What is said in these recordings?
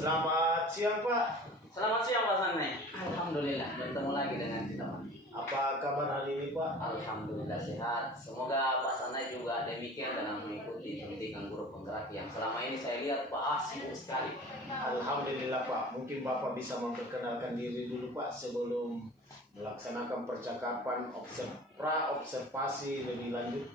Selamat siang Pak. Selamat siang Pak Sanne. Alhamdulillah bertemu lagi dengan kita Pak. Apa kabar hari ini Pak? Alhamdulillah sehat. Semoga Pak Sanne juga demikian dalam mengikuti pendidikan guru penggerak yang selama ini saya lihat Pak sibuk sekali. Alhamdulillah Pak. Mungkin Bapak bisa memperkenalkan diri dulu Pak sebelum melaksanakan percakapan observasi lebih lanjut.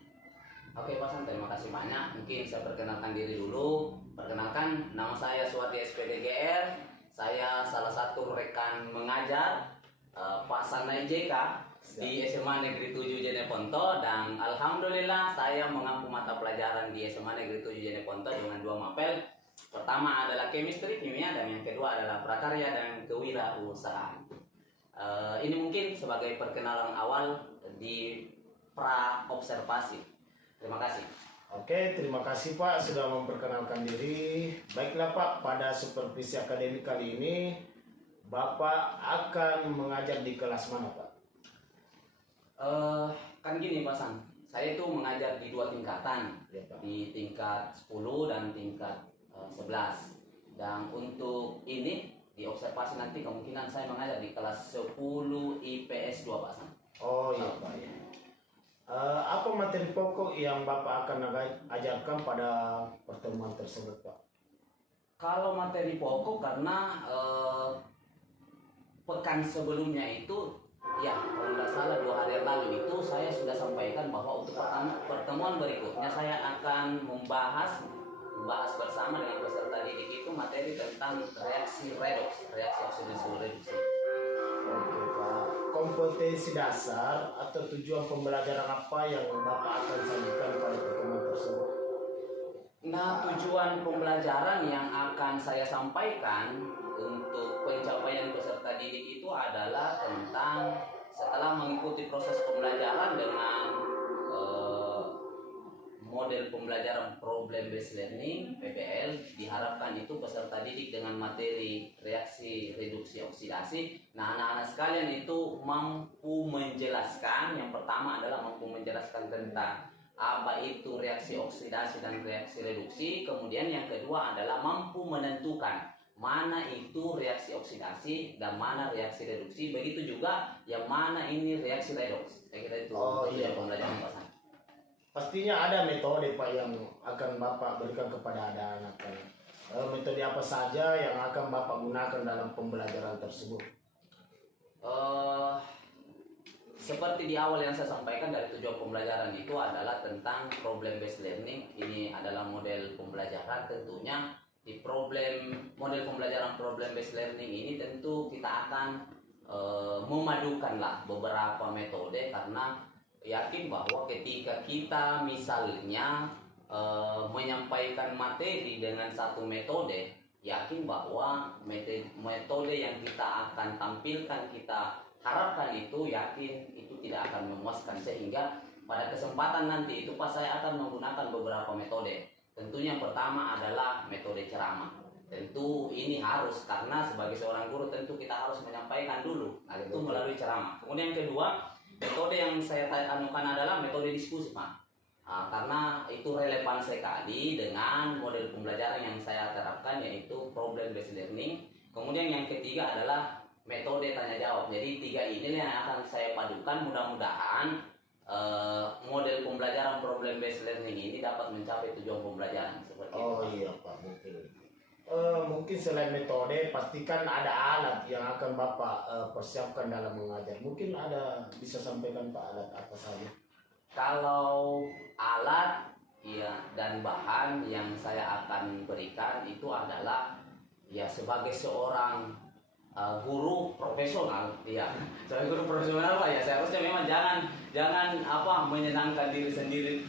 Oke Pak San, terima kasih banyak. Mungkin saya perkenalkan diri dulu. Perkenalkan, nama saya Suwardi SPDGR. Saya salah satu rekan mengajar Pak Sanai JK di SMA Negeri 7 Jeneponto, dan alhamdulillah saya mengampu mata pelajaran di SMA Negeri 7 Jeneponto dengan 2 mapel. Pertama adalah chemistry, kimia, dan yang kedua adalah prakarya dan kewirausahaan. Ini mungkin sebagai perkenalan awal di pra observasi. Terima kasih. Oke, terima kasih Pak sudah memperkenalkan diri. Baiklah Pak, pada supervisi akademik kali ini Bapak akan mengajar di kelas mana Pak? Kan gini Pak San, saya itu mengajar di 2 tingkatan, Ya, Pak. di tingkat 10 dan tingkat 11. Dan untuk ini di observasi nanti kemungkinan saya mengajar di kelas 10 IPS 2 Pak San. Oh iya Pak ya. Apa materi pokok yang Bapak akan ajarkan pada pertemuan tersebut Pak? Kalau materi pokok karena pekan sebelumnya itu, ya kalau nggak salah 2 hari yang lalu itu saya sudah sampaikan bahwa untuk pertemuan berikutnya saya akan membahas bersama dengan peserta didik itu materi tentang reaksi redoks, reaksi oksidasi reduksi. Oke Pak. Kompetensi dasar atau tujuan pembelajaran apa yang Bapak akan sampaikan pada pertemuan tersebut? Nah, tujuan pembelajaran yang akan saya sampaikan untuk pencapaian peserta didik itu adalah tentang setelah mengikuti proses pembelajaran dengan model pembelajaran problem based learning (PBL), diharapkan itu peserta didik dengan materi reaksi reduksi oksidasi. Nah, anak-anak sekalian itu mampu menjelaskan, yang pertama adalah mampu menjelaskan tentang apa itu reaksi oksidasi dan reaksi reduksi. Kemudian yang kedua adalah mampu menentukan mana itu reaksi oksidasi dan mana reaksi reduksi. Begitu juga yang mana ini reaksi redoks. Saya kira itu iya, pembelajaran Pak San. Pastinya ada metode Pak yang akan Bapak berikan kepada anak-anak. Metode apa saja yang akan Bapak gunakan dalam pembelajaran tersebut? Seperti di awal yang saya sampaikan, dari tujuan pembelajaran itu adalah tentang problem based learning. Ini adalah model pembelajaran. Tentunya di model pembelajaran problem based learning ini tentu kita akan memadukanlah beberapa metode, karena yakin bahwa ketika kita misalnya menyampaikan materi dengan satu metode, yakin bahwa metode yang kita akan tampilkan, kita harapkan itu, yakin itu tidak akan memuaskan, sehingga pada kesempatan nanti itu Pak saya akan menggunakan beberapa metode. Tentunya yang pertama adalah metode ceramah. Tentu ini harus, karena sebagai seorang guru tentu kita harus menyampaikan dulu, nah itu melalui ceramah. Kemudian yang kedua, metode yang saya anukan adalah metode diskusi Pak. Karena itu relevan sekali dengan model pembelajaran yang saya terapkan, yaitu problem based learning. Kemudian yang ketiga adalah metode tanya jawab. Jadi 3 ini yang akan saya padukan. Mudah-mudahan model pembelajaran problem based learning ini dapat mencapai tujuan pembelajaran seperti itu. Iya Pak, mungkin selain metode, pastikan ada alat yang akan Bapak persiapkan dalam mengajar. Mungkin ada, bisa sampaikan Pak, alat apa saja? Kalau alat ya dan bahan yang saya akan berikan itu adalah ya sebagai seorang guru profesional, ya sebagai guru profesional Pak, ya seharusnya memang jangan menyenangkan diri sendiri,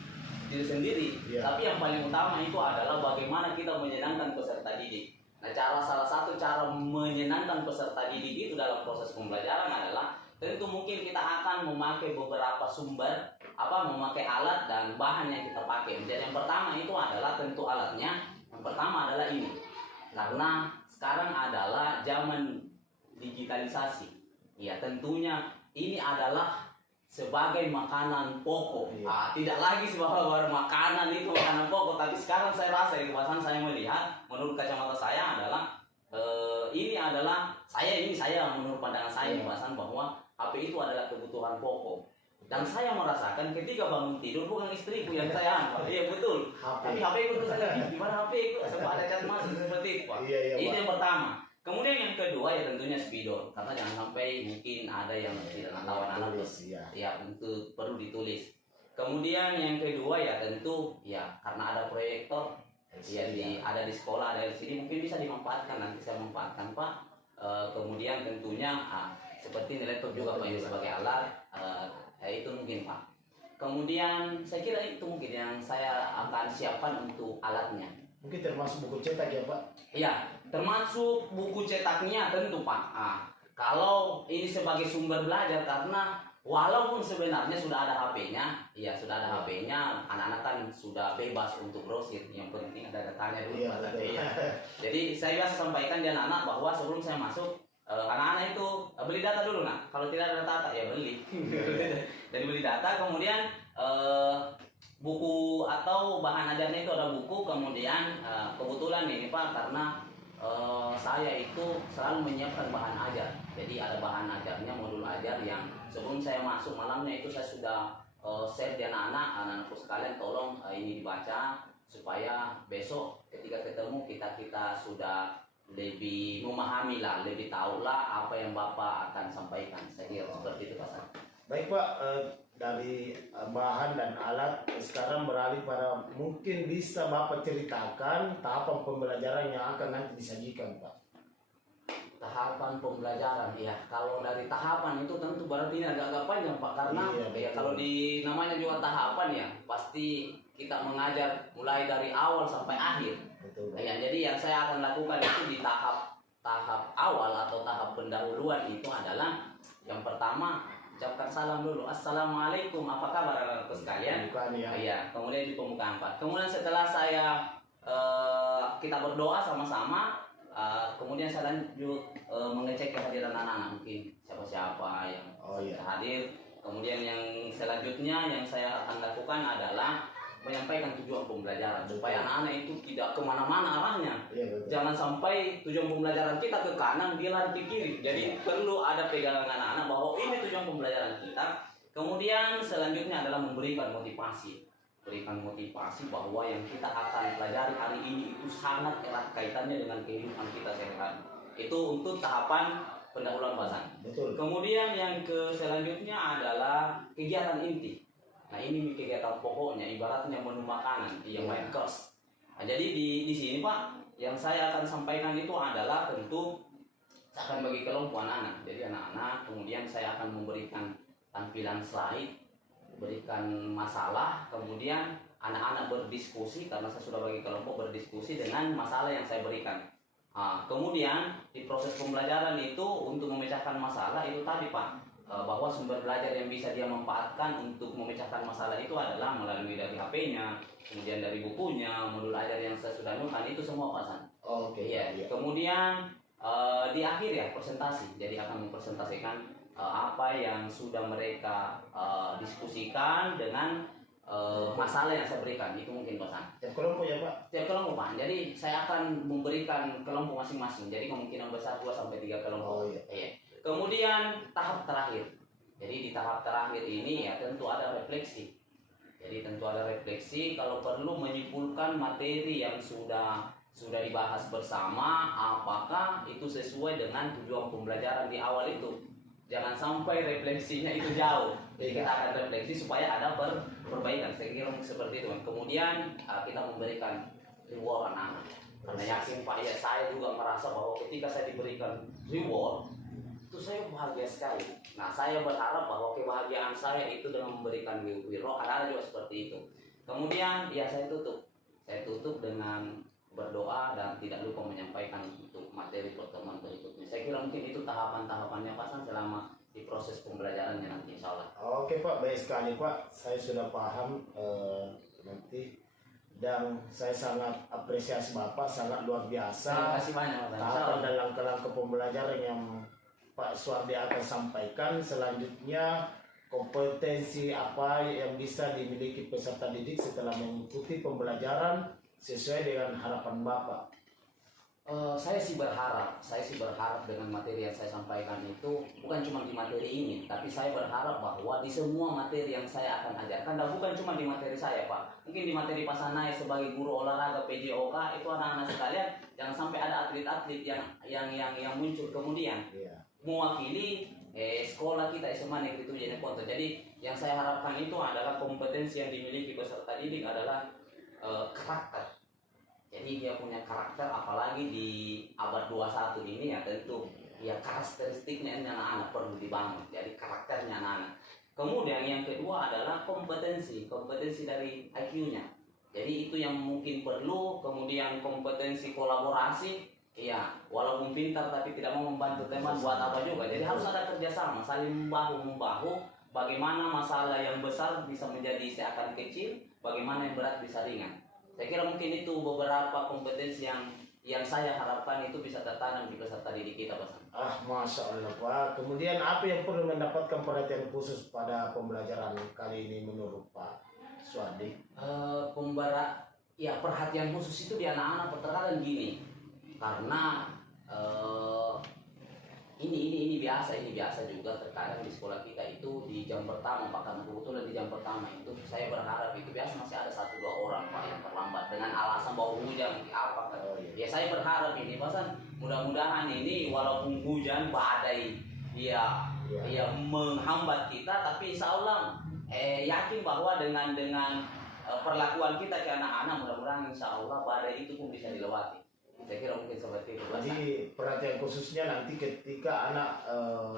Ya. tapi yang paling utama itu adalah bagaimana kita menyenangkan peserta didik. Nah, salah satu cara menyenangkan peserta didik itu dalam proses pembelajaran adalah tentu mungkin kita akan memakai beberapa sumber, memakai alat dan bahan yang kita pakai. Jadi yang pertama itu adalah tentu alatnya. Yang pertama adalah ini, karena sekarang adalah zaman digitalisasi. Ya, tentunya ini adalah sebagai makanan pokok. Tidak lagi sebagai makanan itu makanan pokok, tapi sekarang saya rasa di kawasan saya melihat, menurut kacamata saya adalah ini adalah saya menurut pandangan saya Pak Hasan, bahwa HP itu adalah kebutuhan pokok. Dan saya merasakan ketika bangun tidur bukan istriku yang saya angkat, iya betul. Tapi HP itu terus ada gimana HP itu sempat ada cat masuk seperti itu Pak. Itu yang pertama. Kemudian yang kedua ya tentunya spidol, karena jangan sampai mungkin ada yang tidak tahu anak-anak ya untuk perlu ditulis. Kemudian yang kedua ya tentu ya karena ada proyektor ya ada di sekolah, ada di sini mungkin bisa dimanfaatkan, nanti saya manfaatkan Pak. Kemudian tentunya seperti laptop juga Pak sebagai alat. Itu mungkin Pak. Kemudian saya kira itu mungkin yang saya akan siapkan untuk alatnya. Mungkin termasuk buku cetak ya Pak? Iya, termasuk buku cetaknya tentu Pak. Kalau ini sebagai sumber belajar, karena walaupun sebenarnya sudah ada HP-nya, ya sudah ada HP-nya, anak-anak kan sudah bebas untuk browsing. Yang penting ada datanya dulu Pak. Jadi saya biasa sampaikan di anak-anak bahwa sebelum saya masuk, anak-anak itu beli data dulu nah, kalau tidak ada data ya beli. Jadi beli data, kemudian buku atau bahan ajarnya itu ada buku, kemudian kebetulan ini Pak karena saya itu selalu menyiapkan bahan ajar. Jadi ada bahan ajarnya, modul ajar yang sebelum saya masuk malamnya itu saya sudah share di anak-anakku sekalian, tolong ini dibaca supaya besok ketika ketemu kita sudah lebih memahami lah, lebih tahu lah apa yang Bapak akan sampaikan. Saya kira seperti itu Pak. Baik Pak, dari bahan dan alat sekarang beralih pada mungkin bisa Bapak ceritakan tahapan pembelajaran yang akan nanti disajikan Pak. Tahapan pembelajaran ya, kalau dari tahapan itu tentu berarti ini agak panjang Pak, karena ya kalau di namanya juga tahapan ya pasti kita mengajar mulai dari awal sampai akhir. Betul, ya, jadi yang saya akan lakukan itu di tahap awal atau tahap pendahuluan itu adalah yang pertama ucapkan salam dulu, assalamualaikum, apa kabar anak-anakku sekalian. Iya, kemudian di pembukaan Pak. Kemudian setelah saya kita berdoa sama-sama, kemudian saya lanjut mengecek kehadiran anak-anak, mungkin siapa-siapa yang hadir. Kemudian yang selanjutnya yang saya akan lakukan adalah menyampaikan tujuan pembelajaran supaya anak-anak itu tidak kemana-mana arahnya. Jangan sampai tujuan pembelajaran kita ke kanan, dia lari ke kiri. Jadi perlu ada pegangan anak-anak bahwa ini tujuan pembelajaran kita. Kemudian selanjutnya adalah memberikan motivasi. Berikan motivasi bahwa yang kita akan pelajari hari ini itu sangat erat kaitannya dengan kehidupan kita sehari-hari. Itu untuk tahapan pendahuluan bahasan. Kemudian yang selanjutnya adalah kegiatan inti. Nah ini kegiatan pokoknya, ibaratnya menu makanan, yang main course. Nah, jadi di sini Pak, yang saya akan sampaikan itu adalah tentu saya akan bagi kelompok anak-anak. Jadi anak-anak, kemudian saya akan memberikan tampilan slide, berikan masalah, kemudian anak-anak berdiskusi karena saya sudah bagi kelompok berdiskusi dengan masalah yang saya berikan. Kemudian di proses pembelajaran itu untuk memecahkan masalah itu tadi Pak, bahwa sumber belajar yang bisa dia manfaatkan untuk memecahkan masalah itu adalah melalui dari HP-nya, kemudian dari bukunya, modul ajar yang saya sudah anukan itu semua Pak San. Kemudian di akhir ya presentasi, jadi akan mempresentasikan apa yang sudah mereka diskusikan dengan masalah yang saya berikan. Itu mungkin Pak San. Tiap kelompok ya Pak? Tiap kelompok Pak, jadi saya akan memberikan kelompok masing-masing, jadi kemungkinan besar 2-3 kelompok. Kemudian tahap terakhir. Jadi di tahap terakhir ini ya tentu ada refleksi. Jadi tentu ada refleksi kalau perlu menyimpulkan materi yang sudah dibahas bersama, apakah itu sesuai dengan tujuan pembelajaran di awal itu. Jangan sampai refleksinya itu jauh. Jadi kita akan refleksi supaya ada perbaikan. Saya kira seperti itu. Kemudian kita memberikan reward anak-anak. Karena yakin Pak ya, saya juga merasa bahwa ketika saya diberikan reward itu saya bahagia sekali. Nah saya berharap bahwa kebahagiaan saya itu dengan memberikan wiro, anak-anak juga seperti itu. Kemudian ya saya tutup dengan berdoa dan tidak lupa menyampaikan untuk materi pertemuan berikutnya. Saya kira mungkin itu tahapan-tahapannya Pak San selama di proses pembelajarannya nanti insya Allah. Oke Pak, baik sekali Pak, saya sudah paham nanti. Dan saya sangat apresiasi Bapak, sangat luar biasa. Terima kasih banyak Pak. Tahapan dan langkah-langkah pembelajaran yang Pak Suardi akan sampaikan. Selanjutnya kompetensi apa yang bisa dimiliki peserta didik setelah mengikuti pembelajaran sesuai dengan harapan Bapak. Saya sih berharap dengan materi yang saya sampaikan itu bukan cuma di materi ini, tapi saya berharap bahwa di semua materi yang saya akan ajarkan, dan bukan cuma di materi saya Pak, mungkin di materi Pak Sanai sebagai guru olahraga PJOK itu anak-anak sekalian, jangan sampai ada atlet-atlet yang muncul kemudian mewakili sekolah kita SMA Negeri 7 Jeneponto. Jadi yang saya harapkan itu adalah kompetensi yang dimiliki peserta didik adalah karakter. Jadi dia punya karakter, apalagi di abad 21 ini ya tentu ya karakteristiknya ini anak-anak perlu dibangun. Jadi karakternya anak-anak. Kemudian yang kedua adalah kompetensi dari IQ-nya. Jadi itu yang mungkin perlu. Kemudian kompetensi kolaborasi, ya walaupun pintar tapi tidak mau membantu teman buat apa juga. Jadi harus ada kerjasama, saling bahu membahu. Bagaimana masalah yang besar bisa menjadi seakan kecil, bagaimana yang berat bisa ringan. Saya kira mungkin itu beberapa kompetensi yang saya harapkan itu bisa tertanam di peserta didik kita, Pak. Masya Allah Pak. Kemudian apa yang perlu mendapatkan perhatian khusus pada pembelajaran kali ini menurut Pak Suwardi? Perhatian khusus itu di anak-anak terkadang gini, karena ini biasa juga terkadang di sekolah kita itu di jam pertama Pak, karena kebetulan di jam pertama itu saya berharap itu biasa masih ada 1-2 orang Pak yang terlambat dengan alasan bahwa hujan apa kan. Ya saya berharap ini Pak, mudah-mudahan ini walaupun hujan badai ya menghambat kita, tapi insya Allah yakin bahwa dengan perlakuan kita ke anak-anak mudah-mudahan insya Allah badai itu pun bisa dilewati. Saya kira mungkin seperti itu. Jadi perhatian khususnya nanti ketika anak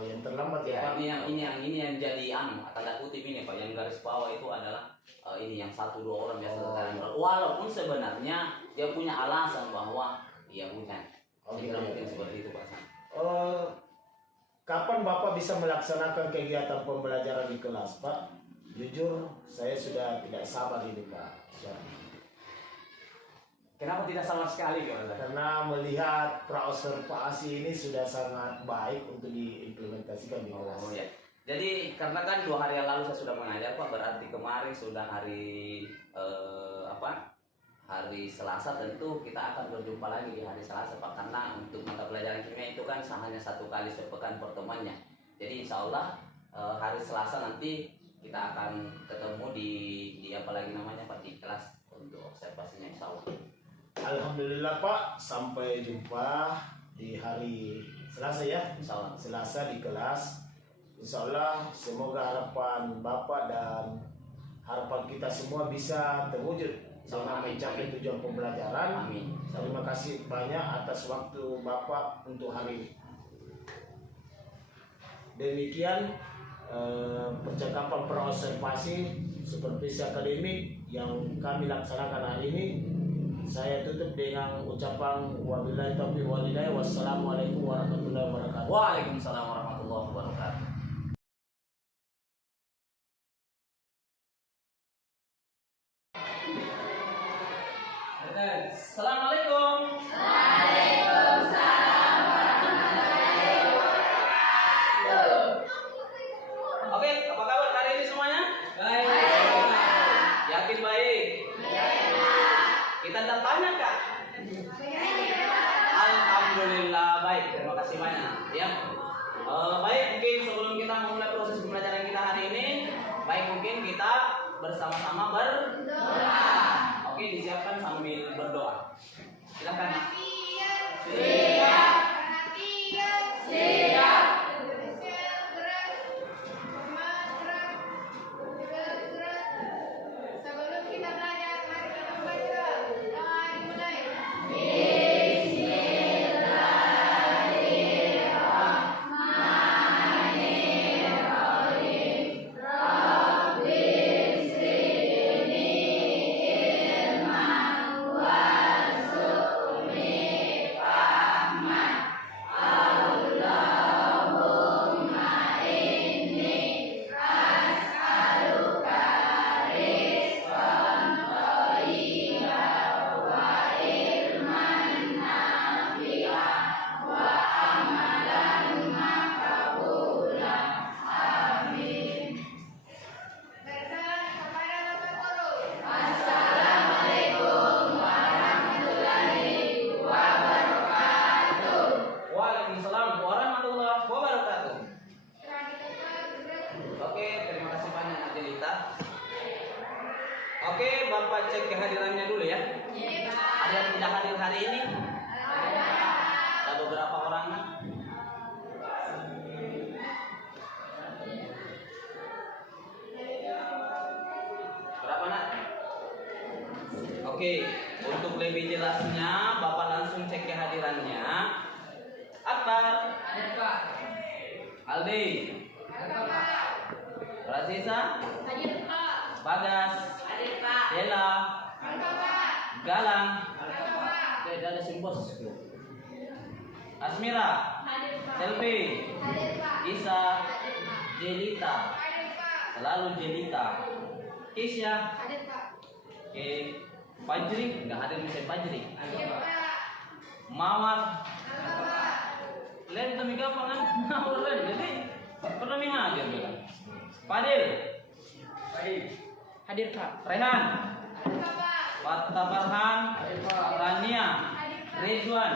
yang terlambat ya Pak. Ini yang jadi tanda kutip ini Pak, yang garis bawah itu adalah ini yang 1-2 orang biasa terlambat. Walaupun sebenarnya dia punya alasan bahwa dia hujan. Saya kira mungkin seperti itu Pak. Kapan Bapak bisa melaksanakan kegiatan pembelajaran di kelas Pak? Jujur saya sudah tidak sabar ini Pak. Kenapa tidak sama sekali Pak? Karena melihat praobservasi ini sudah sangat baik untuk diimplementasikan di kelas. Ya. Jadi karena kan 2 hari yang lalu saya sudah mengajar Pak, berarti kemarin sudah hari hari Selasa, tentu kita akan berjumpa lagi di hari Selasa Pak, karena untuk mata pelajaran kimia itu kan hanya 1 kali sepekan pertemuannya. Jadi insya Allah hari Selasa nanti kita akan ketemu di apa lagi namanya Pak, di kelas untuk observasinya insya Allah. Alhamdulillah Pak, sampai jumpa di hari Selasa ya. Insyaallah. Selasa di kelas. Insyaallah semoga harapan Bapak dan harapan kita semua bisa terwujud dengan mencapai tujuan pembelajaran. Amin. Terima kasih banyak atas waktu Bapak untuk hari ini. Demikian percakapan praobservasi supervisi akademik yang kami laksanakan hari ini. Saya tutup dengan ucapan wabillahi taufiq wal hidayah. Wassalamualaikum warahmatullahi wabarakatuh. Waalaikumsalam warahmatullahi wabarakatuh. Assalamualaikum. Waalaikumsalam warahmatullahi wabarakatuh. Oke, apa kabar hari ini semuanya? Baik. Yakin baik? Kita tanya Kak? Alhamdulillah baik, terima kasih banyak ya. Baik, mungkin sebelum kita memulai proses pembelajaran kita hari ini, baik mungkin kita bersama-sama berdoa. Oke, disiapkan sambil berdoa. Silakan. Siap. Siap. Sebelum kita belajar, mari kita membaca. Dimulai. Bismillahirrahmanirrahim. Rabbi zidni ilman warzuqni fahma. Bapak cek kehadirannya dulu ya. Ada yang tidak hadir hari ini? Ada beberapa orang. Berapa nak? Oke, untuk lebih jelasnya Bapak langsung cek kehadirannya. Akbar, Hadir Pak. Aldi, Hadir Pak. Rasisa, Hadir Pak. Bagas, Hadir Pak. Dela, Hadir Pak. Galang, Hadir Pak. ada simpos. Asmira, Hadir Pak. Selvi, Hadir Pak. Isa, Hadir Pak. Jelita, Hadir Pak. selalu Jelita, Kisya, Hadir Pak. oke, Fajri, nggak hadir misalnya Fajri, Hadir Pak. Mawar, Hadir Pak. Len demi gampang kan? Mawar Len, jadi pernah hadir bilang. Fadil, Baik. Hadir Pak. Rehan, Hadir Pak. Fatta Farhan, Hadir Pak. Rania, Hadir Pak. Ridwan,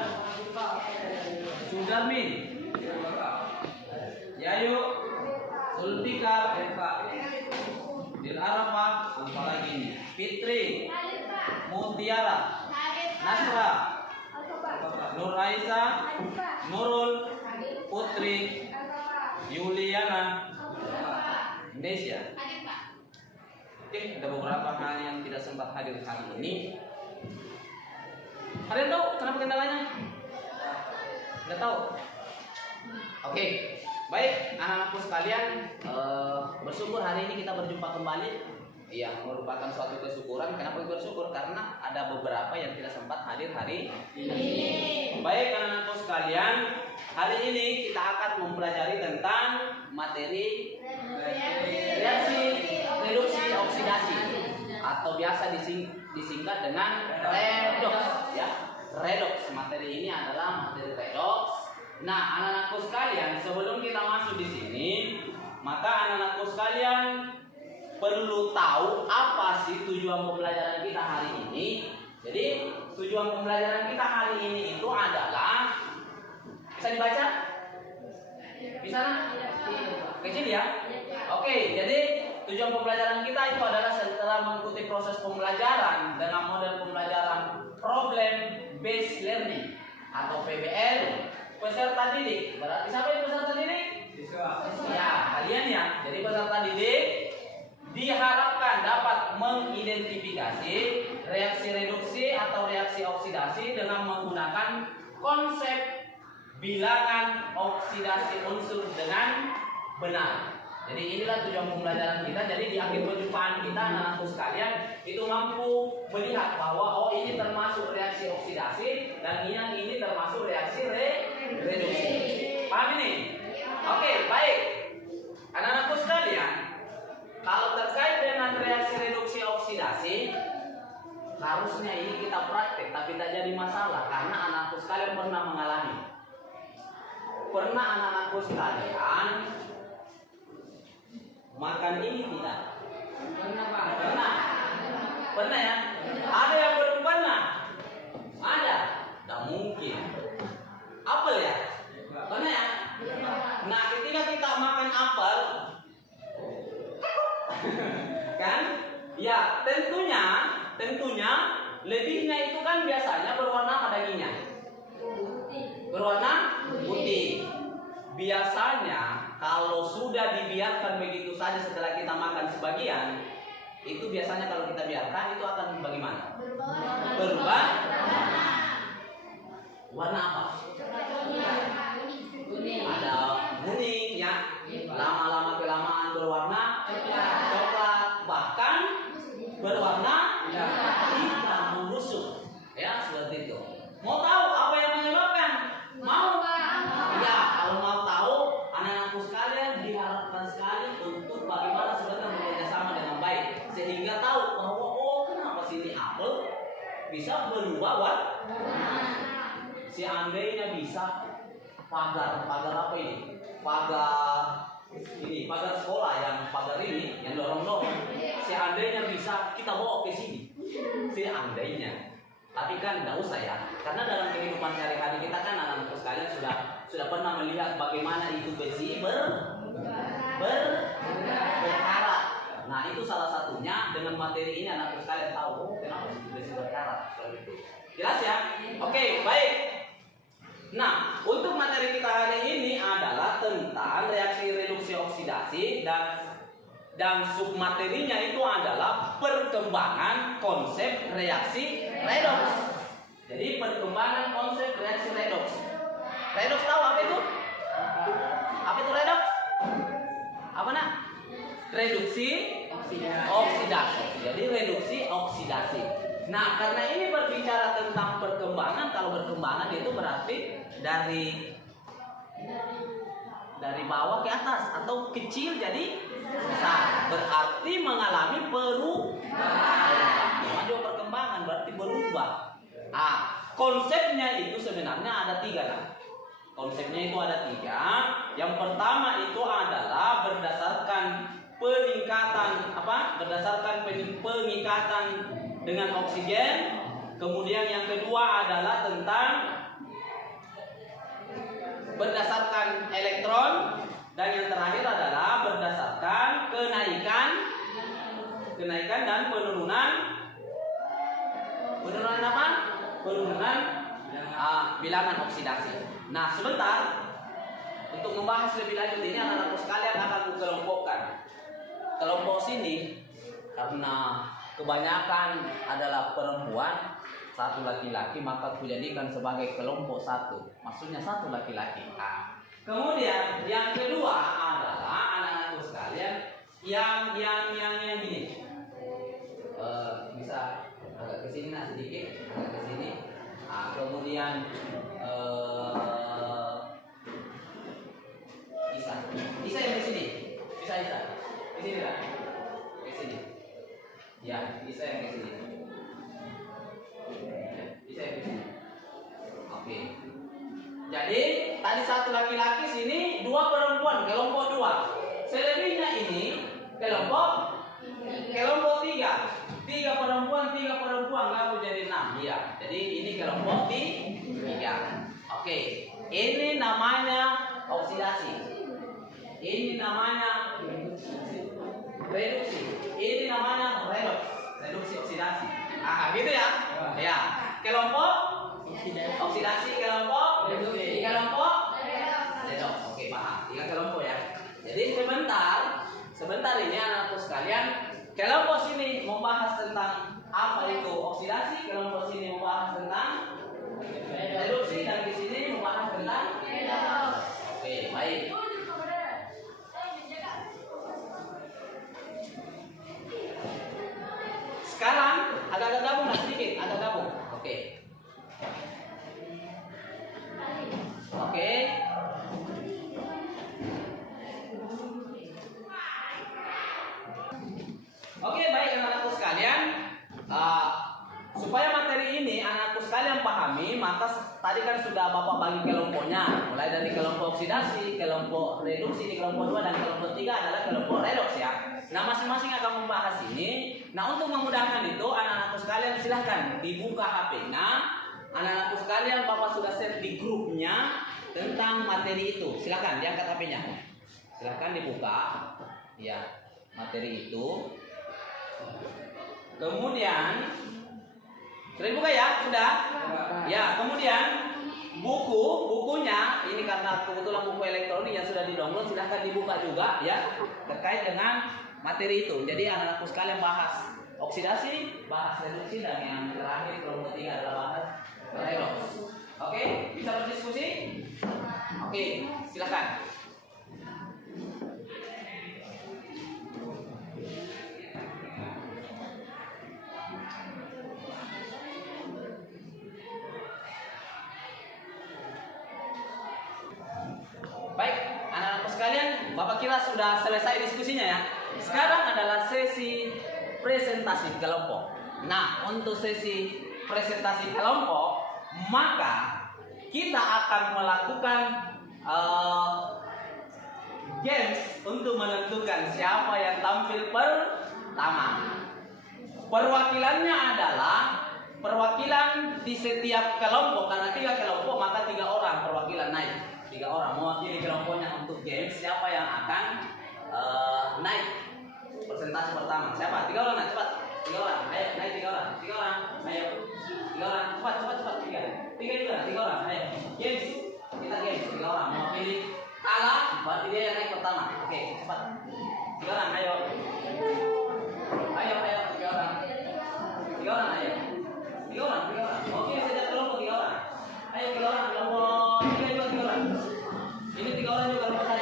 Sudarmin, Yayu, Zulfikar, Hadir Pak. Dil Arafah, apalagi ini, Fitri, Hadir Pak. Mutiara, Hadir Pak. Nasra, Hadir Pak. Nur Aisyah, Hadir Pak. Nurul, Hadir Putri, Pak. Yuliana, Hadir Pak. Indonesia. Hadir Pak. Oke, ada beberapa hal yang tidak sempat hadir hari ini. Ada yang tahu kenapa kendalanya? Nggak tahu. Oke, baik anak-anakku sekalian, bersyukur hari ini kita berjumpa kembali. Yang merupakan suatu kesyukuran. Kenapa bersyukur? Karena ada beberapa yang tidak sempat hadir hari ini. Baik anak-anakku sekalian, hari ini kita akan mempelajari tentang materi reaksi reduksi oksidasi atau biasa disingkat dengan redox ya. Redox, materi ini adalah materi redox. Nah, anak-anakku sekalian, sebelum kita masuk di sini, maka anak-anakku sekalian perlu tahu apa sih tujuan pembelajaran kita hari ini. Jadi, tujuan pembelajaran kita hari ini itu adalah, bisa dibaca? Bisa nak? Kecil ya? Oke, jadi tujuan pembelajaran kita itu adalah setelah mengikuti proses pembelajaran dengan model pembelajaran problem based learning atau PBL, peserta didik. Berarti siapa yang peserta didik? Siswa. Ya, kalian ya. Jadi peserta didik diharapkan dapat mengidentifikasi reaksi reduksi atau reaksi oksidasi dengan menggunakan konsep bilangan oksidasi unsur dengan benar. Jadi inilah tujuan pembelajaran kita. Jadi di akhir perjumpaan kita anak-anakku sekalian itu mampu melihat bahwa oh ini termasuk reaksi oksidasi dan ini termasuk reaksi reduksi. Paham ini? Oke, baik. Anak-anakku sekalian, kalau terkait dengan reaksi reduksi oksidasi, harusnya ini kita praktek tapi tak jadi masalah karena anak-anakku sekalian pernah mengalami. Pernah anak-anakku sekalian makan ini tidak? Pernah Pak. Pernah. Pernah ya? Ada yang belum pernah? Ada? Tak mungkin. Apel ya? Pernah ya? Nah, ketika kita makan apel, kan? Ya, tentunya lebihnya itu kan biasanya berwarna apa dagingnya? Berwarna putih. Biasanya kalau sudah dibiarkan begitu saja setelah kita makan sebagian, itu biasanya kalau kita biarkan itu akan bagaimana? Berubah warna apa? Ada kuning ya, lama-lama kelamaan berwarna coklat, bahkan berwarna hitam membusuk, ya seperti itu. Mau tahu apa yang menyebabkan? Mau? Ya, kalau mau tahu, anak-anakku sekalian diharapkan sekali untuk bagaimana sebenarnya bekerja sama dengan baik, sehingga tahu bahwa oh kenapa sih ini apel bisa berubah warna. Seandainya bisa pagar apa ini? Pagar sekolah yang pagar ini yang dorong. Seandainya bisa kita bawa ke sini. Seandainya. Tapi kan tidak usah ya. Karena dalam kehidupan sehari-hari kita kan anak-anak sekalian sudah pernah melihat bagaimana itu besi berkarat. Nah, itu salah satunya. Dengan materi ini anak sekalian tahu, oh kenapa besi berkarat seperti itu. Jelas ya? Oke, baik. Nah, untuk materi kita hari ini adalah tentang reaksi reduksi oksidasi dan submaterinya itu adalah perkembangan konsep reaksi redoks. Jadi perkembangan konsep reaksi redoks. Redoks tahu apa itu? Apa itu redoks? Apa nak? Reduksi oksidasi. Jadi reduksi oksidasi. Nah, karena ini berbicara tentang perkembangan, kalau perkembangan itu berarti dari bawah ke atas atau kecil jadi besar. Berarti mengalami perubahan. Namanya juga perkembangan berarti berubah. Konsepnya itu sebenarnya ada 3 kan? Konsepnya itu ada 3. Yang pertama itu adalah berdasarkan peningkatan Berdasarkan pengikatan dengan oksigen. Kemudian yang kedua adalah tentang berdasarkan elektron, dan yang terakhir adalah berdasarkan kenaikan dan penurunan apa? Penurunan bilangan oksidasi. Nah, sebentar untuk membahas lebih lanjut ini anak-anakku sekalian akan kelompokkan. Kelompok sini karena kebanyakan adalah perempuan, 1 laki-laki, maka kujadikan sebagai kelompok 1. Maksudnya 1 laki-laki. Kemudian yang kedua adalah anak-anakku sekalian yang gini. Bisa agak ke sini sedikit, agak ke sini. Kemudian Isa yang di sini. Isa. Di sini lah. Di sini. Ya, Isa yang di sini. Isa yang di sini. Oke. Jadi tadi 1 laki-laki sini, 2 perempuan, kelompok 2. Selebihnya ini kelompok 3. 3 perempuan lalu jadi 6. Ya. Jadi ini kelompok 3. Oke. Ini namanya oksidasi. Ini namanya reduksi. Ini namanya redoks. Reduksi oksidasi. Gitu ya. Ya. Kelompok oksidasi, kelompok redoks. Oke, paham. 3 kelompok ya. Jadi sebentar ini anakku sekalian, kelompok sini membahas tentang apa itu oksidasi, kelompok sini membahas tentang reduksi, dan di sini membahas tentang redoks. Oke, baik. Sekarang agak gabung sedikit, agak gabung. Oke. Oke, baik anak-anakku sekalian. Supaya materi ini anak-anakku sekalian pahami, maka tadi kan sudah Bapak bagi kelompoknya. Mulai dari kelompok oksidasi, kelompok reduksi di kelompok 2, dan kelompok 3 adalah kelompok redoks ya. Nah, masing-masing akan membahas ini. Nah, untuk memudahkan itu anak-anakku sekalian silahkan dibuka HP-nya. Anak-anakku sekalian, Bapak sudah share di grupnya tentang materi itu. Silahkan diangkat HP-nya. Silahkan dibuka ya materi itu. Kemudian sudah dibuka ya? Sudah? Ya, kemudian bukunya ini karena kebetulan buku elektronik yang sudah di-download, silahkan dibuka juga ya terkait dengan materi itu. Jadi anak-anakku sekalian bahas oksidasi, bahas reduksi, dan yang terakhir kelompok 3 adalah bahas redoks. Oke, bisa berdiskusi? Oke, silakan. Baik, anak-anakku sekalian, Bapak kira sudah selesai diskusinya ya. Sekarang adalah sesi presentasi kelompok. Nah, untuk sesi presentasi kelompok, maka kita akan melakukan games untuk menentukan siapa yang tampil pertama. Perwakilannya adalah perwakilan di setiap kelompok. Karena 3 kelompok, maka 3 orang perwakilan naik. 3 orang mewakili kelompoknya untuk games. Siapa yang akan naik persentase pertama. Siapa? 3 orang, nah, cepat. 3 orang. Ayo, naik 3 orang. 3 orang. Ayo. 3 orang. Cepat. 3. 3 juga, 3 orang. Ayo. Games. Kita games 3 orang. Mau pilih kalah, berarti dia yang naik pertama. Oke, cepat. 3 orang. Ayo. Ayo, 3 orang. 3 orang, ayo. 3 orang. Oke, sejak kelompok 3 orang. Ayo 3 orang. Kelompok 3 juga 3 orang. Ini 3 orang juga kelompok 1.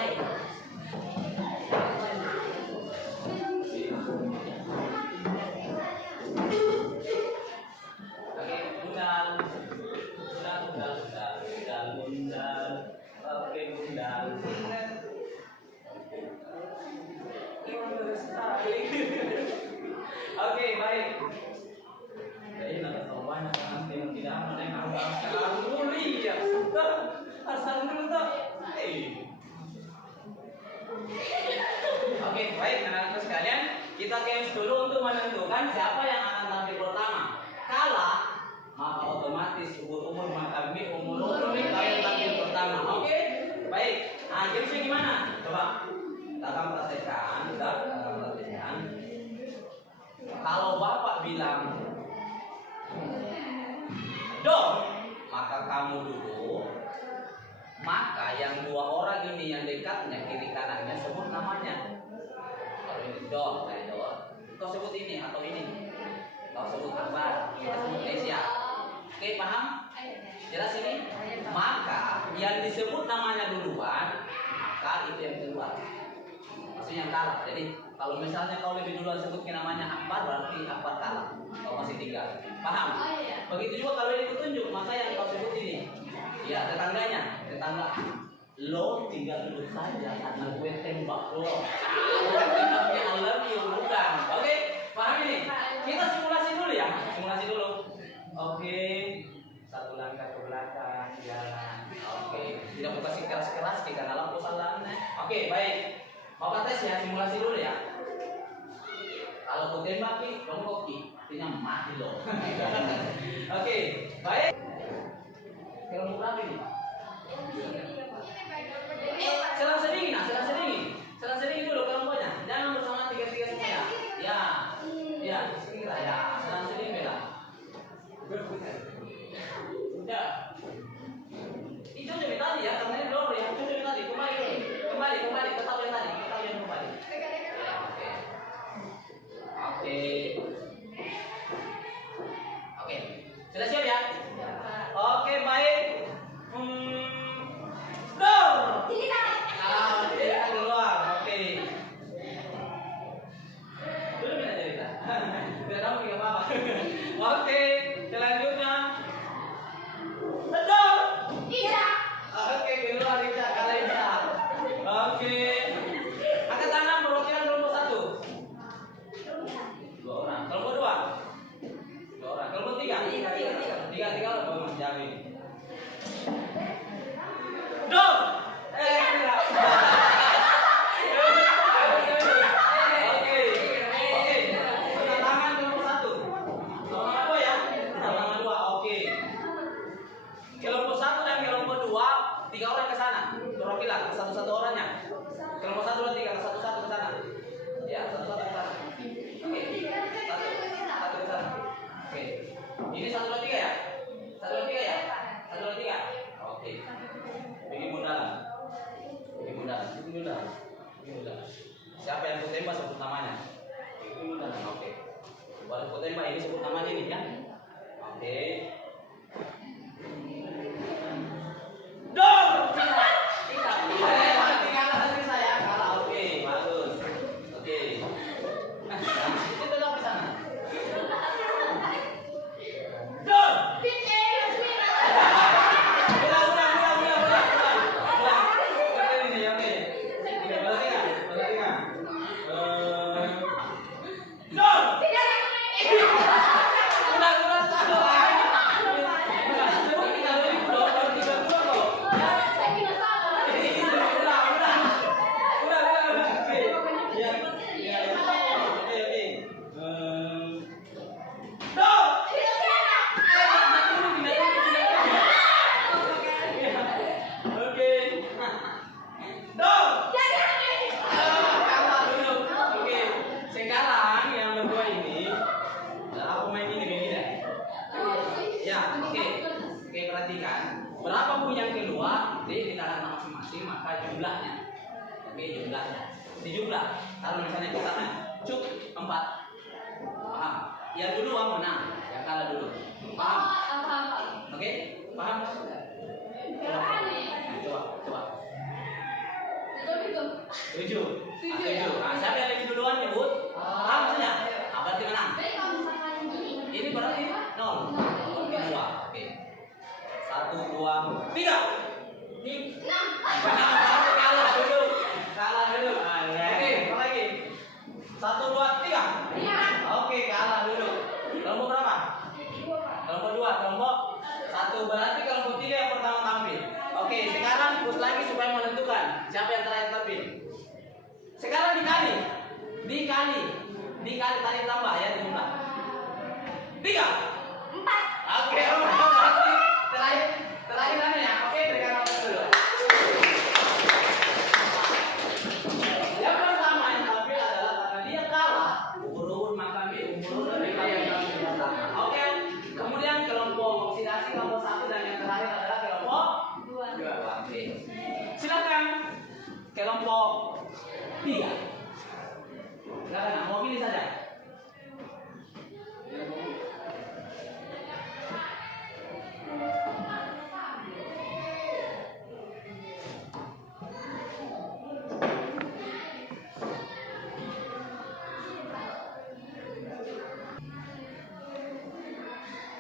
Oke, bundal. Oke, bundal. Oke, baik. Jadi nanti kalau banyak nanti yang tidak aman yang harus dulu ya. Asal dulu tuh. Oke, baik anak-anak sekalian, kita games dulu untuk menentukan siapa yang akan tampil pertama. Kalah, maka otomatis umur kalian tampil pertama. Oke, baik. Nah, gamesnya gimana? Coba kita akan praktekkan. Kalau bapak bilang do, maka kamu duduk. Maka yang 2 orang ini yang dekatnya kiri kanannya sebut namanya. Kalau ini do, saya do. Kau sebut ini atau ini. Kau sebut Akbar, kita sebut Asia. Oke, paham? Jelas ini? Maka yang disebut namanya duluan, maka itu yang keluar. Maksudnya yang kalah. Jadi kalau misalnya kau lebih duluan sebutkan namanya Akbar, berarti Akbar kalah. Kau masih 3. Paham? Begitu juga kalau ini petunjuk, maka yang kau sebut ini. Ya, tetangga. Lo tinggal duduk saja karena gue tembak lo. Tembaknya alam yang bukan. Oke, paham ini? Kita simulasi dulu ya. Oke. 1 langkah ke belakang, jalan. Oke. Tidak mau kasih keras-keras karena lampu salah. Oke, baik. Bapak tes ya, simulasi dulu ya. Kalau kau tembak nih, kamu koki, artinya mati loh. Oke, baik. Kalau berapa ini? Selang sedingin dulu kelompoknya. Jangan bersama 3 semuanya. Ya, segera ya. Selang sedingin beda. Udah. Itu juga tadi ya, karena ini dulu ya. Itu juga tadi. Kembali. Tetap yang tadi. Ya, oke. Sudah siap ya? Oke, baik. Keluar. Oke. Dulu minta cerita. Tidak tahu juga apa. Oke, selanjutnya. Betul. Oke, keluar Ica, kalah Ica. Oke. Angkat tangan perwakilan kelompok 1. 2 orang. Kelompok 2. 2 orang. Kelompok 3. 3 orang Mas Jawi. Dong. Satu-satu orangnya. Kelompok 1 dan 3 satu-satu ke sana. Ya, satu-satu ke sana. Oke. Satu ke sana. Oke. Ini 1 2 3 ya? 1 2 3 ya? 1 2 3. Oke. Bikin bundaran. Siapa yang ku tembak sebut namanya. Bikin bundaran. Oke. Baru ku tembak ini sebut namanya ini kan? Oke. Dong. Udah. maka jumlahnya. Oke, jumlahnya. Dijumlah. Kalau misalnya kita cuk 4. Paham? Yang duluan menang, yang kalah dulu. Paham? Oke, paham? Coba. 7. Nah, siapa yang lebih duluan nyebut? Paham maksudnya? Nah, berarti menang. Ini berarti 0. Oke, 2. Oke. 1, 2, 3. Kalah dulu. Oke, apa lagi? 1, 2, 3. Oke, kalah dulu. Kelompok berapa? Kelompok 2, kelompok 1. Berarti kelompok 3 yang pertama tampil. Oke, sekarang push lagi supaya menentukan siapa yang terakhir tampil. Sekarang dikali tadi tambah ya jumlah. 3. 4. Oke, berarti terakhir namanya. Oke, berikan nomor dulu. Yang pertama yang tampil adalah karena dia kalah. Umur maka umur mereka yang tampil pertama. Oke. Kemudian kelompok oksidasi kelompok 1 dan yang terakhir adalah kelompok 2. Oke. Silakan kelompok 3. Silakan, mau pilih saja.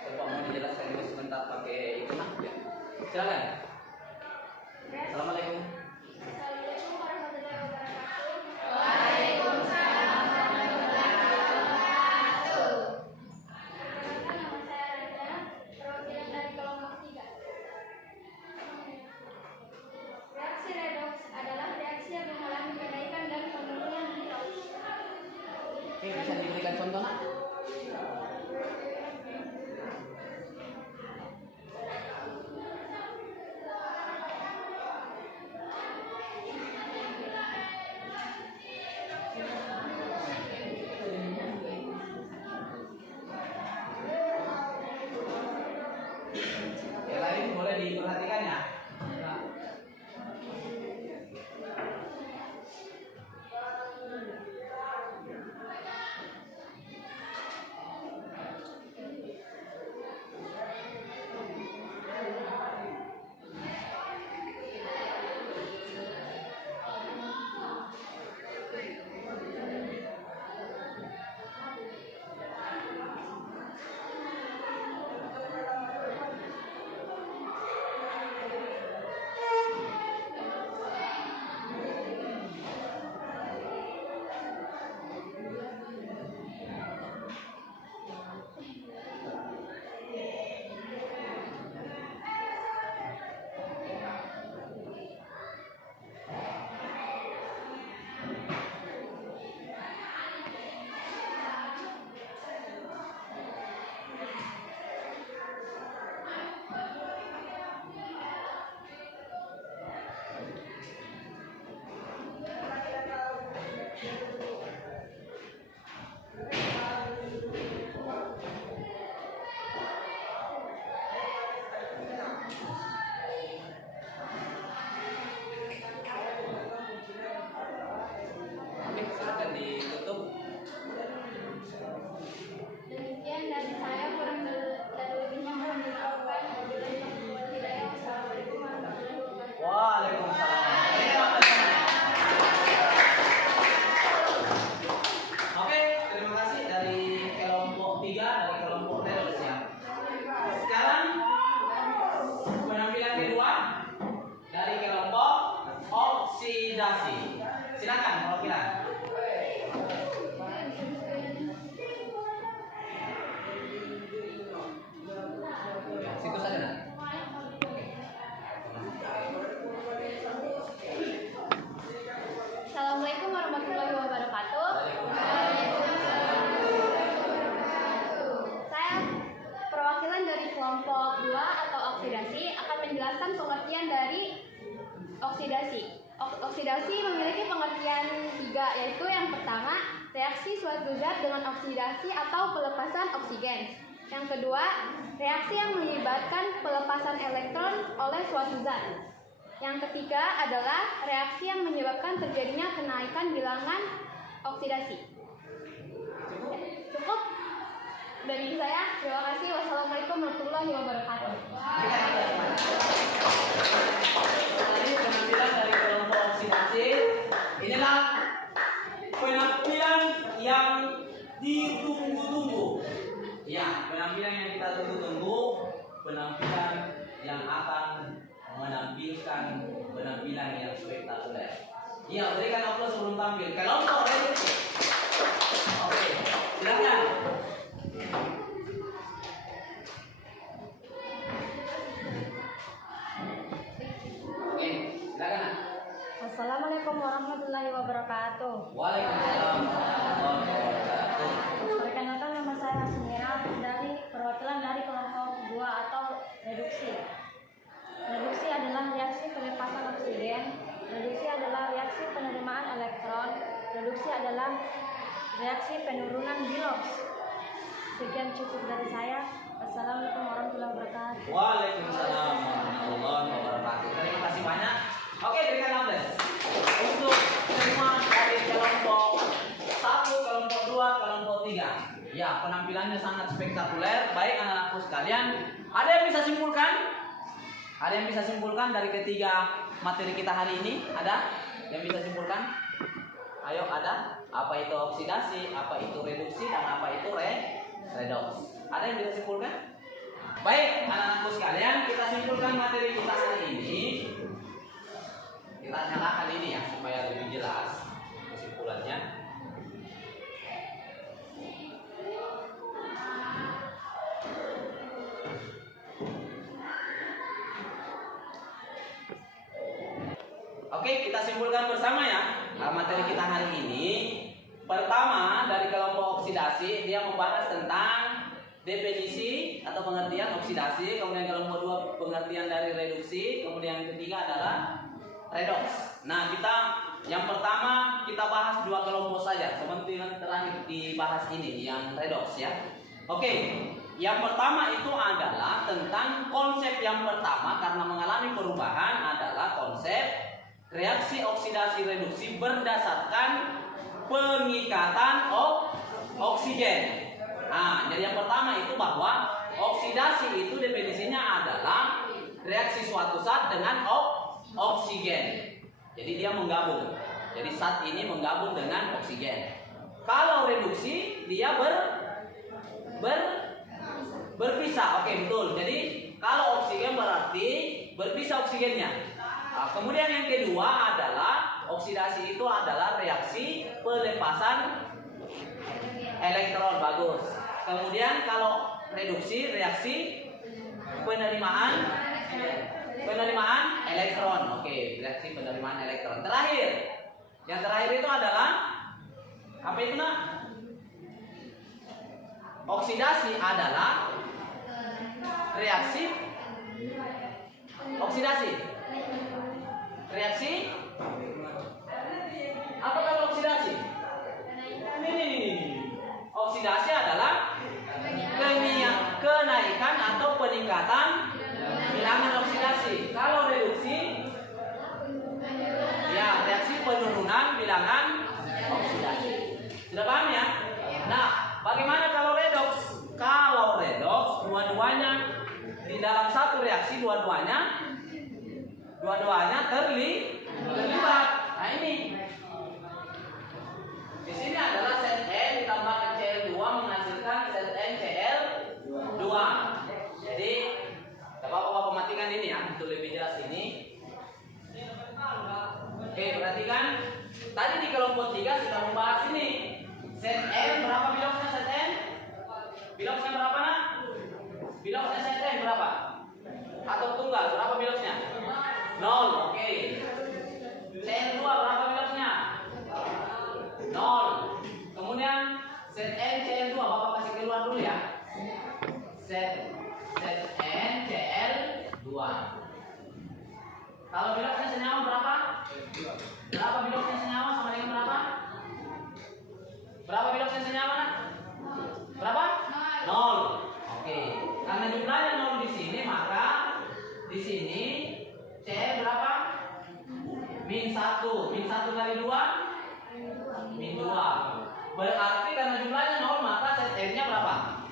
Coba mau dijelaskan dulu sebentar pakai itu nak ya. Silakan. Assalamualaikum. Assalamualaikum warahmatullahi wabarakatuh. Waalaikumsalam warahmatullahi wabarakatuh. Perkenalkan, nama saya Reza, perwakilan dari kelompok 3. Reaksi redoks adalah reaksi yang menghalangi kenaikan dan penurunan nitrogen. Oke, bisa diberikan contoh nak? Yang lain boleh diperhatikan ya. Oke, silakan ditutup. Demikian dari saya, kurang dan lebihnya mohon dimaafkan. Wabillahi taufiq wal hidayah. Wassalamualaikum warahmatullahi wabarakatuh. Waalaikumsalam. Oke, terima kasih dari kelompok 3 dari kelompok redoks ya. Sekarang penampilan kedua dari kelompok oksidasi. Silakan perwakilan. Situ saja nak. Assalamualaikum warahmatullahi wabarakatuh. Saya perwakilan dari kelompok 2 atau oksidasi akan menjelaskan pengertian dari oksidasi. Oksidasi memiliki pengertian 3, yaitu yang pertama, reaksi suatu zat dengan oksidasi atau pelepasan oksigen. Yang kedua, reaksi yang menyebabkan pelepasan elektron oleh suatu zat. Yang ketiga adalah reaksi yang menyebabkan terjadinya kenaikan bilangan oksidasi. Cukup dari saya. Terima kasih. Wassalamualaikum warahmatullahi wabarakatuh. Tadi penampilan dari kelompok oksidasi. Inilah penampilan yang ditunggu-tunggu. Ya, penampilan yang kita tunggu-tunggu, penampilan yang akan menampilkan penampilan yang spektakuler. Iya, berikan aplaus sebelum tampil. Kelompok reduksi. Oke, silakan. Oke, silakan. Assalamualaikum warahmatullahi wabarakatuh. Waalaikumsalam warahmatullahi wabarakatuh. Perkenalkan, nama saya Hasmira dari perwakilan dari kelompok 2 atau reduksi. Reduksi adalah reaksi pelepasan oksigen. Reduksi adalah reaksi penerimaan elektron. Reduksi adalah reaksi penurunan biloks. Sekian cukup dari saya. Wassalamualaikum warahmatullahi wabarakatuh. Waalaikumsalam warahmatullahi wabarakatuh. Terima kasih banyak. Oke, berikan aplaus untuk semua dari kelompok 1, kelompok 2, kelompok 3. Ya, penampilannya sangat spektakuler. Baik anak-anakku sekalian, ada yang bisa simpulkan? Ada yang bisa simpulkan dari ketiga materi kita hari ini? Ada yang bisa simpulkan? Ayo, ada? Apa itu oksidasi, apa itu reduksi, dan apa itu redoks? Ada yang bisa simpulkan? Baik, anak-anakku sekalian, kita simpulkan materi kita hari ini. Kita nyalakan ini ya, supaya lebih jelas kesimpulannya. Oke, kita simpulkan bersama ya materi kita hari ini. Pertama, dari kelompok oksidasi, dia membahas tentang definisi atau pengertian oksidasi. Kemudian kelompok 2 pengertian dari reduksi. Kemudian yang ketiga adalah redoks. Nah, yang pertama kita bahas 2 kelompok saja. Seperti yang terakhir dibahas ini, yang redoks ya. Oke, yang pertama itu adalah tentang konsep yang pertama karena mengalami perubahan adalah konsep reaksi oksidasi reduksi berdasarkan pengikatan oksigen. Nah, jadi yang pertama itu bahwa oksidasi itu definisinya adalah reaksi suatu zat dengan oksigen. Jadi dia menggabung. Jadi zat ini menggabung dengan oksigen. Kalau reduksi dia berpisah. Oke, betul. Jadi kalau oksigen berarti berpisah oksigennya. Nah, kemudian yang kedua adalah oksidasi itu adalah reaksi pelepasan elektron. Bagus. Kemudian kalau reduksi reaksi penerimaan elektron. Oke, reaksi penerimaan elektron. Terakhir. Yang terakhir itu adalah apa itu, Nak? Oksidasi adalah reaksi apa kalau oksidasi? Ini. Oksidasi adalah kenaikan atau peningkatan bilangan oksidasi. Kalau reduksi ya reaksi penurunan bilangan oksidasi. Sudah paham ya? Nah, bagaimana kalau redoks? Kalau redoks dua-duanya di dalam satu reaksi dua-duanya terlibat. Nah, ini di sini adalah zat N ditambahkan Cl2 menghasilkan zat NCl2. Jadi, Bapak matikan ini ya untuk lebih jelas ini. Oke, perhatikan. Tadi di kelompok 3 sudah membahas ini. Zat N berapa biloksnya zat N? Biloksnya berapa, Nak? Biloksnya zat N berapa? Atau tunggal berapa biloksnya? 0. Oke. Cl2 berapa biloksnya? 0. Kemudian ZnCl2 Bapak kasih keluar dulu ya. ZnCl2. Kalau biloksnya senyawa berapa? Berapa biloksnya senyawa sama dengan berapa? Berapa biloksnya senyawa, Nak? Berapa? 0. Oke. Karena jumlahnya 0 di sini, maka di sini C berapa? min 1. Min 1 kali 2? Min 2. Berarti karena jumlahnya 0 maka set n-nya berapa?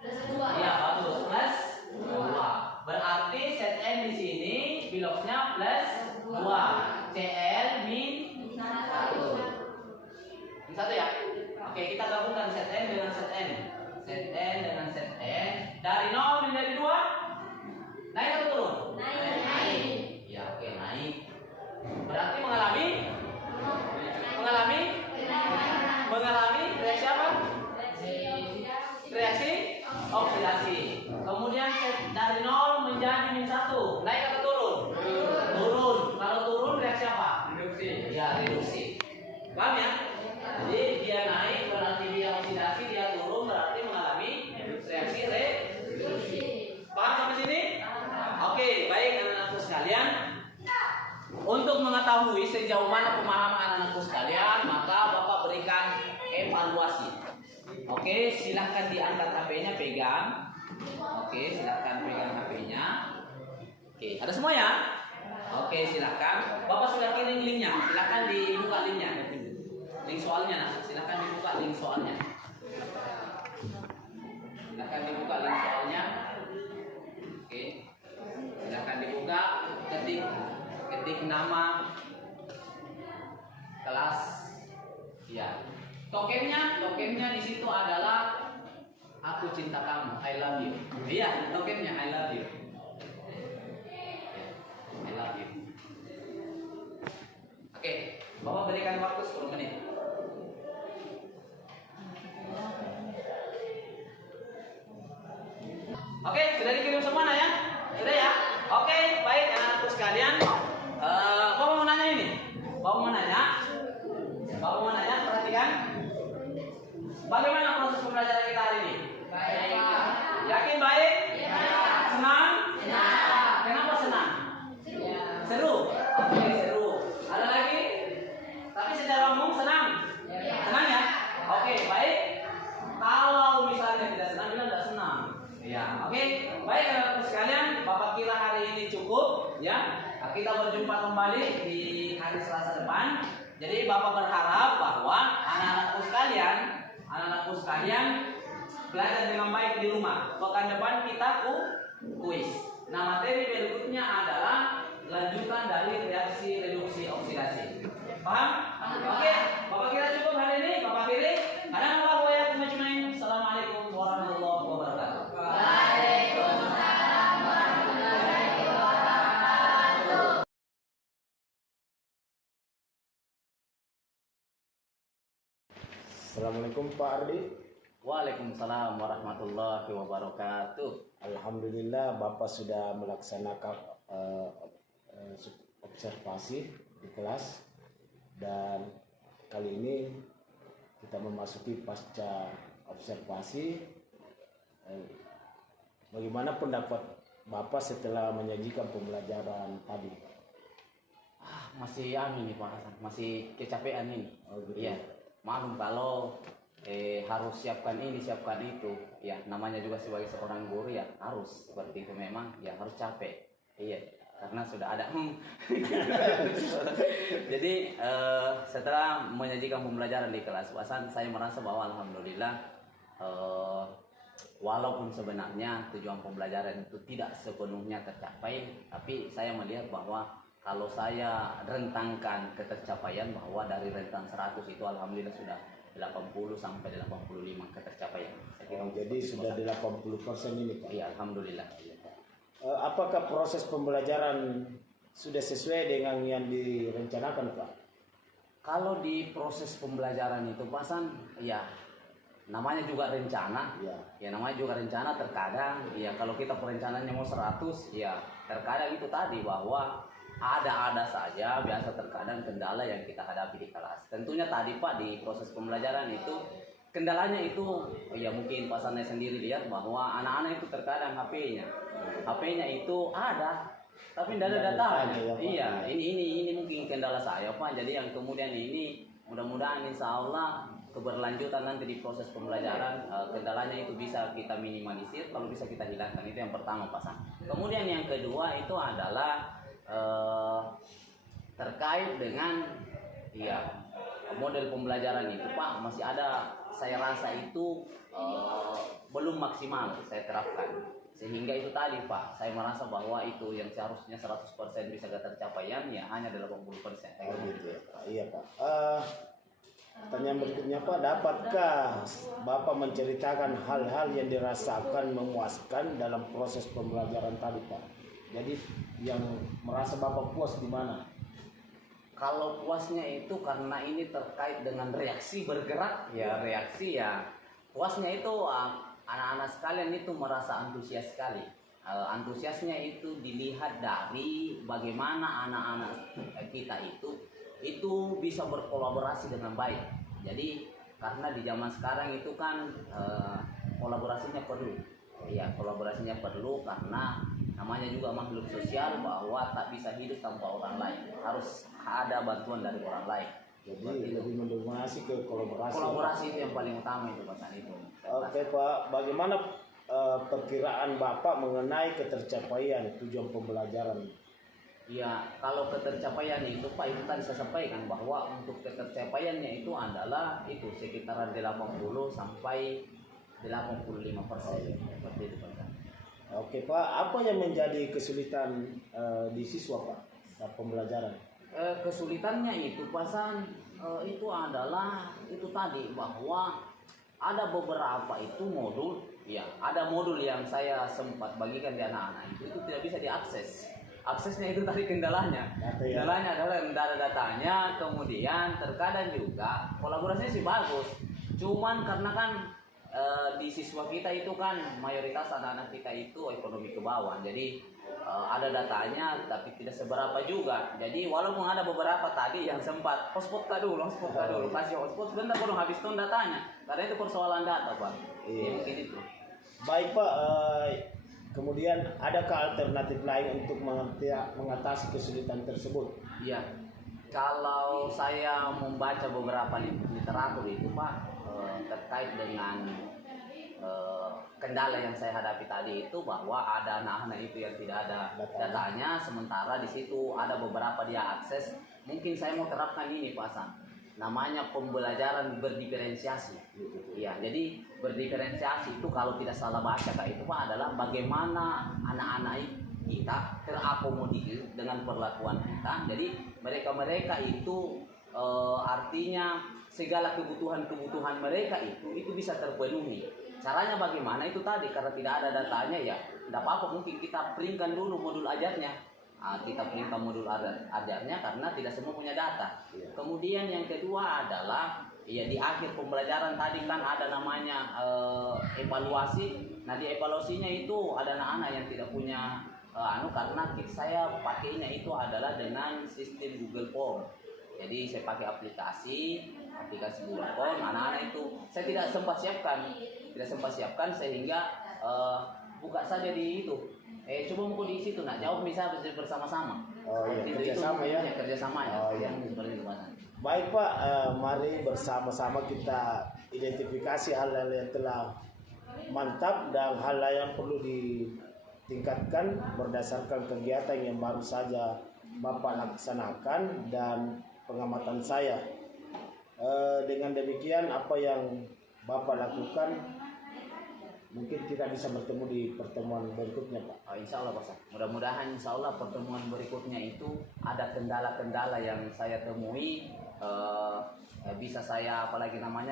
Plus 2. Iya, bagus. Plus 2. Berarti set n di sini biloknya plus 2. CL min 1. Min 1 ya? Oke, kita gabungkan set n dengan set n. Set n dengan set n. Dari 0 menjadi 2. Naik atau turun? Naik. Ya, oke, naik. Berarti mengalami reaksi apa? Reaksi oksidasi. Kemudian dari 0 menjadi min 1. Naik atau turun? Turun. Kalau turun reaksi apa? Reduksi. Ya, reduksi. Paham ya? Jadi dia naik berarti dia oksidasi, dia turun berarti mengalami reaksi reduksi. Paham sampai sini? Oke, baik anak-anakku sekalian. Untuk mengetahui sejauh mana pemahaman anak-anakku sekalian, maka Bapak berikan evaluasi. Oke, silahkan diangkat HP-nya, pegang. Oke, silahkan pegang HP-nya. Oke, ada semua ya? Oke, silahkan. Bapak sudah kirim linknya, silahkan dibuka linknya. Link soalnya, nah. Silahkan dibuka link soalnya. Silahkan dibuka link soalnya. Oke, silahkan dibuka. Ketik nama kelas. Ya. Tokennya di situ adalah aku cinta kamu, I love you. Iya, tokennya I love you. I love you. Oke, Bapak berikan waktu 10 menit. Oke, sudah dikirim semua ya? Sudah ya? Oke, baik anak-anakku sekalian. Bapak mau nanya ini? Bapak mau nanya, perhatikan. Bagaimana proses pembelajaran kita hari ini? Baik. Yakin baik? Ya. Senang? Senang. Kenapa senang? Seru? Oke, seru. Ada lagi? Tapi secara umum senang? Senang ya? Oke, baik. Kalau misalnya tidak senang, bilang tidak senang. Ya, oke. Baik anak-anakku sekalian, Bapak kira hari ini cukup ya. Kita berjumpa kembali di hari Selasa depan. Jadi Bapak berharap bahwa anak-anakku sekalian belajar dengan baik di rumah. Pekan depan kita kuis. Nah, materi berikutnya adalah lanjutan dari reaksi reduksi oksidasi. Paham? Oke. Bapak kira cukup hari ini? Bapak pilih. Kadang Allah wa yakum ajmain. Assalamualaikum warahmatullahi wabarakatuh. Waalaikumsalam warahmatullahi wabarakatuh. Assalamualaikum Pak Ardi. Waalaikumsalam warahmatullahi wabarakatuh. Alhamdulillah Bapak sudah melaksanakan observasi di kelas, dan kali ini kita memasuki pasca observasi. Bagaimana pendapat Bapak setelah menyajikan pembelajaran tadi? Masih nih Pak Hasan, masih kecapean ini. Oh, gitu. Iya. Maklum kalau harus siapkan ini, siapkan itu. Ya, namanya juga sebagai seorang guru ya harus seperti itu, memang ya harus capek. Iya, karena sudah ada Jadi setelah menyajikan pembelajaran di kelas Hasan, saya merasa bahwa alhamdulillah walaupun sebenarnya tujuan pembelajaran itu tidak sepenuhnya tercapai, tapi saya melihat bahwa kalau saya rentangkan ketercapaian, bahwa dari rentang 100 itu alhamdulillah sudah 80 sampai 85 ketercapaian. Jadi sudah 80% ini Pak. Iya, alhamdulillah. Apakah proses pembelajaran sudah sesuai dengan yang direncanakan Pak? Kalau di proses pembelajaran itu Pak San, ya namanya juga rencana. Ya namanya juga rencana, terkadang ya kalau kita perencanaannya mau 100, ya terkadang itu tadi bahwa ada saja, biasa terkadang kendala yang kita hadapi di kelas. Tentunya tadi Pak di proses pembelajaran itu kendalanya itu ya mungkin Pak Sanai sendiri lihat bahwa anak-anak itu terkadang HP-nya itu ada tapi tidak ada datanya. Iya, ini mungkin kendala saya Pak. Jadi yang kemudian ini mudah-mudahan insya Allah keberlanjutan nanti di proses pembelajaran kendalanya itu bisa kita minimalisir, kalau bisa kita hilangkan. Itu yang pertama Pak San. Kemudian yang kedua itu adalah terkait dengan model pembelajaran itu Pak, masih ada, saya rasa itu belum maksimal saya terapkan, sehingga itu tadi Pak, saya merasa bahwa itu yang seharusnya 100% bisa tercapaian ya hanya 80%. Oh, gitu ya, Pak. Iya Pak. Pertanyaan berikutnya Pak, dapatkah Bapak menceritakan hal-hal yang dirasakan memuaskan dalam proses pembelajaran tadi Pak? Jadi yang merasa Bapak puas di mana? Kalau puasnya itu karena ini terkait dengan reaksi bergerak ya, reaksi ya. Puasnya itu anak-anak sekalian itu merasa antusias sekali. Antusiasnya itu dilihat dari bagaimana anak-anak kita itu bisa berkolaborasi dengan baik. Jadi karena di zaman sekarang itu kan kolaborasinya perlu. Ya, kolaborasinya perlu karena namanya juga makhluk sosial bahwa tak bisa hidup tanpa orang lain. Harus ada bantuan dari orang lain. Jadi lebih mendominasi ke kolaborasi. Kolaborasi itu yang paling utama itu Pak itu. Oke Pak, bagaimana perkiraan Bapak mengenai ketercapaian tujuan pembelajaran? Ya, kalau ketercapaian itu Pak, itu tadi saya sampaikan bahwa untuk ketercapaiannya itu adalah itu sekitaran 80 sampai 85%. Seperti itu Pak. Oke Pak, apa yang menjadi kesulitan di siswa Pak saat pembelajaran? Kesulitannya itu pasan itu adalah itu tadi bahwa ada beberapa itu modul, ya ada modul yang saya sempat bagikan di anak-anak itu tidak bisa diakses. Aksesnya itu tadi kendalanya. Kendalanya adalah tidak ada datanya, kemudian terkadang juga kolaborasinya sih bagus. Cuman karena kan di siswa kita itu kan mayoritas anak-anak kita itu ekonomi ke bawah. Jadi ada datanya tapi tidak seberapa juga. Jadi walaupun ada beberapa tadi yang sempat hotspot dulu, kasih hotspot sebentar baru habis tuh datanya. Karena itu persoalan data Pak. Iya. Mungkin itu. Baik Pak, kemudian adakah alternatif lain untuk mengatasi kesulitan tersebut? Iya. Kalau saya membaca beberapa literatur itu Pak terkait dengan kendala yang saya hadapi tadi itu bahwa ada anak-anak itu yang tidak ada datanya, sementara di situ ada beberapa dia akses. Mungkin saya mau terapkan ini Pak Hasan, namanya pembelajaran berdiferensiasi. Iya, jadi berdiferensiasi itu kalau tidak salah baca Kak itu Pak adalah bagaimana anak-anak kita terakomodir dengan perlakuan kita. Jadi mereka itu artinya segala kebutuhan mereka itu bisa terpenuhi. Caranya bagaimana itu tadi, karena tidak ada datanya ya tidak apa-apa, mungkin kita printkan dulu modul ajarnya. Kita printkan modul ajarnya karena tidak semua punya data. Kemudian yang kedua adalah ya di akhir pembelajaran tadi kan ada namanya evaluasi. Nah di evaluasinya itu ada anak-anak yang tidak punya karena saya pakainya itu adalah dengan sistem Google Form. Jadi saya pakai aplikasi Google Form. Anak-anak itu saya tidak sempat siapkan sehingga buka saja di itu. Coba mau di situ, nak jawab bisa bersama-sama. Oh iya, kerjasama ya. Kerjasama ya. Oh iya. Seperti itu Pak. Baik Pak, mari bersama-sama kita identifikasi hal-hal yang telah mantap dan hal-hal yang perlu ditingkatkan berdasarkan kegiatan yang baru saja Bapak laksanakan dan pengamatan saya. Dengan demikian apa yang Bapak lakukan mungkin kita bisa bertemu di pertemuan berikutnya Pak. Insya Allah Pak. Mudah-mudahan insya Allah pertemuan berikutnya itu ada kendala-kendala yang saya temui bisa saya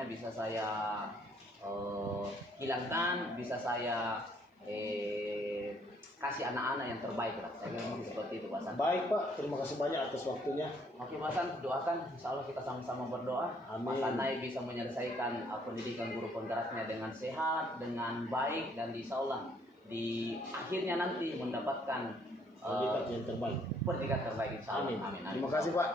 bisa saya hilangkan, bisa saya kasih anak-anak yang terbaik lah. Saya kira mungkin seperti itu Pak San. Baik Pak, terima kasih banyak atas waktunya. Oke Pak San, doakan insya Allah kita sama-sama berdoa. Amin. Mas Anai bisa menyelesaikan pendidikan guru penggeraknya dengan sehat, dengan baik, dan insya Allah di akhirnya nanti mendapatkan Predikat yang terbaik. Predikat terbaik insya Allah. Amin. Amin. Terima kasih Pak.